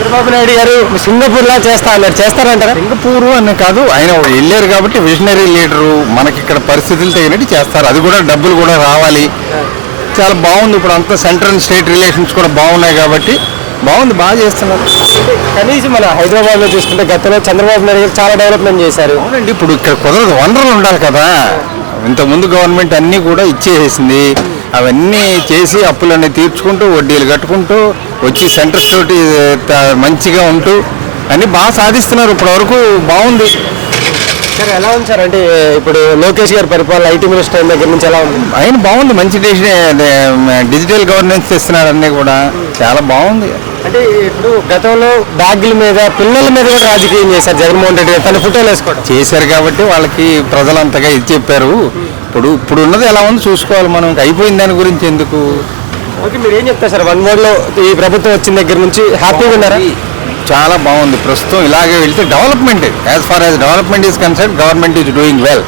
చంద్రబాబు నాయుడు గారు సింగపూర్ లా చేస్తా అన్నారు, చేస్తారంటారా? సింగపూర్ అని కాదు, ఆయన వెళ్ళారు కాబట్టి విజనరీ లీడరు. మనకి ఇక్కడ పరిస్థితులు తగినట్టు చేస్తారు. అది కూడా డబ్బులు కూడా రావాలి. చాలా బాగుంది. ఇప్పుడు అంతా సెంట్రల్ అండ్ స్టేట్ రిలేషన్స్ కూడా బాగున్నాయి కాబట్టి బాగుంది, బాగా చేస్తున్నారు. కనీసం మన హైదరాబాద్ లో చూసుకుంటే గతంలో చంద్రబాబు నాయుడు గారు చాలా డెవలప్మెంట్ చేశారు. అవునండి, ఇప్పుడు ఇక్కడ కుదరదు, వనరులు ఉండాలి కదా. ఇంతకుముందు గవర్నమెంట్ అన్నీ కూడా ఇచ్చేసేసింది. అవన్నీ చేసి అప్పులన్నీ తీర్చుకుంటూ వడ్డీలు కట్టుకుంటూ వచ్చి సెంటర్స్ తోటి మంచిగా ఉంటూ అన్నీ బాగా సాధిస్తున్నారు. ఇప్పటి వరకు బాగుంది. సరే, ఎలా ఉంది సార్? అంటే ఇప్పుడు లోకేష్ గారి పరిపాలన ఐటీ మినిస్టర్ దగ్గర నుంచి ఎలా ఉంది? ఆయన బాగుంది, మంచి డిజిటల్ గవర్నెన్స్ తెస్తున్నారు. అన్నీ కూడా చాలా బాగుంది. అంటే ఇప్పుడు గతంలో బ్యాగుల మీద పిల్లల మీద కూడా రాజకీయం చేశారు జగన్మోహన్ రెడ్డి గారు, తన ఫోటోలు వేసుకోవడం చేశారు కాబట్టి వాళ్ళకి ప్రజలంతగా ఇది చెప్పారు. ఇప్పుడు ఉన్నది ఎలా ఉంది చూసుకోవాలి మనం. అయిపోయిన దాని గురించి ఎందుకు. ఓకే, మీరు ఏం చెప్తారు సార్? 1 word లో ఈ ప్రభుత్వం వచ్చిన దగ్గర నుంచి హ్యాపీగా ఉన్నారా? చాలా బాగుంది. ప్రస్తుతం ఇలాగే వెళ్తే development, as far as development is concern, government is doing well.